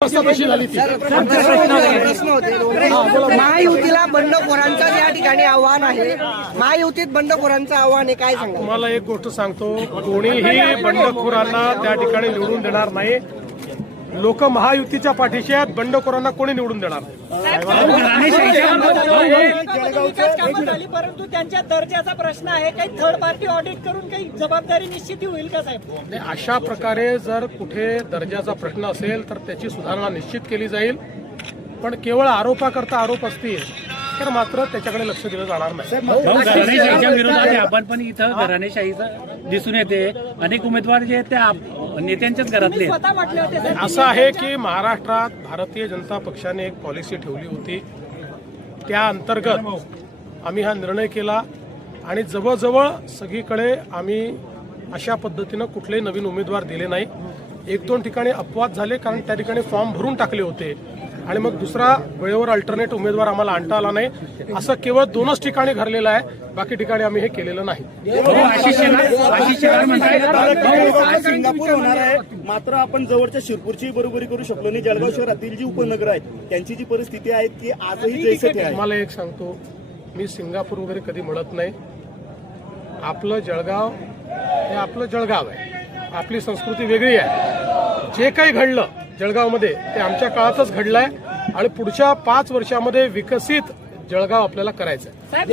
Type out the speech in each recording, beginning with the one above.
प्रश्न होते महायुतीला बंडखोरांचं या ठिकाणी आव्हान आहे। महायुतीत बंडखोरांचं आव्हान आहे, काय सांगा? तुम्हाला एक गोष्ट सांगतो, कोणीही बंडखोरांना त्या ठिकाणी निवडून देणार नाही। लोक महायुतीच्या पाठीशी आहेत, बंडखोरांना कोणी निवडून देणार नाही। परंतु त्यांच्या दर्जाचा प्रश्न आहे, काही थर्ड पार्टी ऑडिट करून काही जबाबदारी निश्चित होईल का साहेब? अशा प्रकारे जर कुठे दर्जाचा प्रश्न असेल तर त्याची सुधारणा निश्चित केली जाईल, पण केवळ आरोपाकरता आरोप असतील तर मात्र त्याच्याकडे लक्ष दिलं जाणार नाही। घराणेशाहीच्या विरोधात आपण पण इथं घराणेशाहीचं दिसून येते। अनेक उमेदवार जे आहेत ते नेत्यांच्याच घरातले स्वतः म्हटले होते सर। असं आहे की महाराष्ट्रात भारतीय जनता पक्षाने एक पॉलिसी ठेवली होती, त्या अंतर्गत आम्ही हा निर्णय केला आणि जवळजवळ सगळीकडे आम्ही अशा पद्धतीनं कुठलेही नवीन उमेदवार दिले नाही। एक दोन ठिकाणी अपवाद झाले, कारण त्या ठिकाणी फॉर्म भरून टाकले होते आणि मग दुसरा वेळेवर अल्टरनेट उमेदवार आम्हाला आणता आला नाही। असं केवळ 2च ठिकाणी घडलेलं आहे, बाकी ठिकाणी आम्ही हे केलेलं नाही। सिंगापूर होणार आहे, मात्र आपण जवळच्या शिरपूरची बरोबरी करू शकलो नाही। जळगाव शहरातील जी उपनगर आहेत त्यांची जी परिस्थिती आहे ती आजही जैसे थे आहे। मला एक सांगतो, मी सिंगापूर वगैरे कधी म्हणत नाही। आपलं जळगाव हे आपलं जळगाव आहे, आपली संस्कृती वेगळी आहे। जे काही घडलं जळगावमध्ये ते आमच्या काळातच घडलंय आणि पुढच्या 5 वर्षामध्ये विकसित जळगाव आपल्याला करायचं आहे।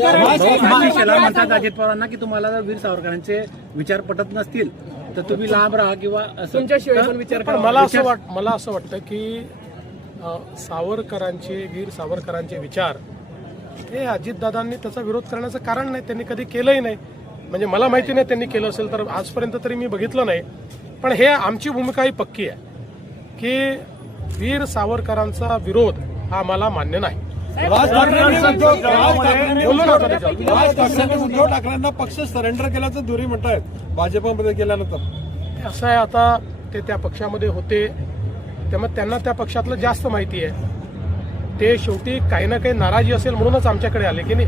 म्हणतात अजित पवारांना की तुम्हाला जर वीर सावरकरांचे विचार पटत नसतील तर तुम्ही लांब राहा किंवा तुमच्याशिवाय पण विचार पण मला असं वाटतं की वीर सावरकरांचे विचार हे अजितदादांनी त्याचा विरोध करण्याचं कारण नाही, त्यांनी कधी केलंही नाही। म्हणजे मला माहिती नाही त्यांनी केलं असेल तर, आजपर्यंत तरी मी बघितलं नाही। पण हे आमची भूमिका ही पक्की आहे की वीर सावरकरांचा विरोध हा मला मान्य नाही। उद्धव ठाकरेंना पक्ष सरेंडर केल्याचं दुरी म्हणतायत भाजपमध्ये गेल्यानंतर। असं आहे, आता ते त्या पक्षामध्ये होते त्यामुळे त्यांना त्या पक्षातलं जास्त माहिती आहे। ते शेवटी काही ना काही नाराजी असेल म्हणूनच आमच्याकडे आले की नाही,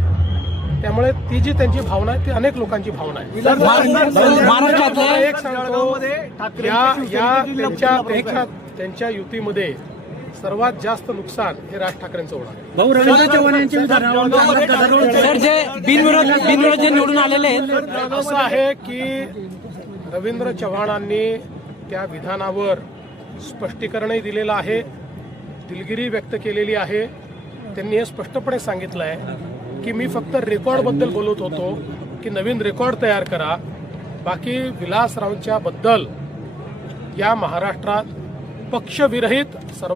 त्यामुळे ती जी त्यांची भावना आहे ती अनेक लोकांची भावना आहे। एक सांगतो, त्यांच्या युतीमध्ये सर्वात जास्त नुकसान हे राज ठाकरेंचं होणार आहे। भाऊ रवींद्र चव्हाण यांची सर जे बिनविरोध जे निवडून आलेले आहेत, असं आहे की रवींद्र चव्हाणांनी त्या विधानावर स्पष्टीकरणही दिलेलं आहे, दिलगिरी व्यक्त केलेली आहे। त्यांनी हे स्पष्टपणे सांगितलं आहे की मी फक्त रेकॉर्डबद्दल बोलत होतो की नवीन रेकॉर्ड तयार करा, बाकी विलासरावांच्या बद्दल या महाराष्ट्रात पक्षविरहित सर्व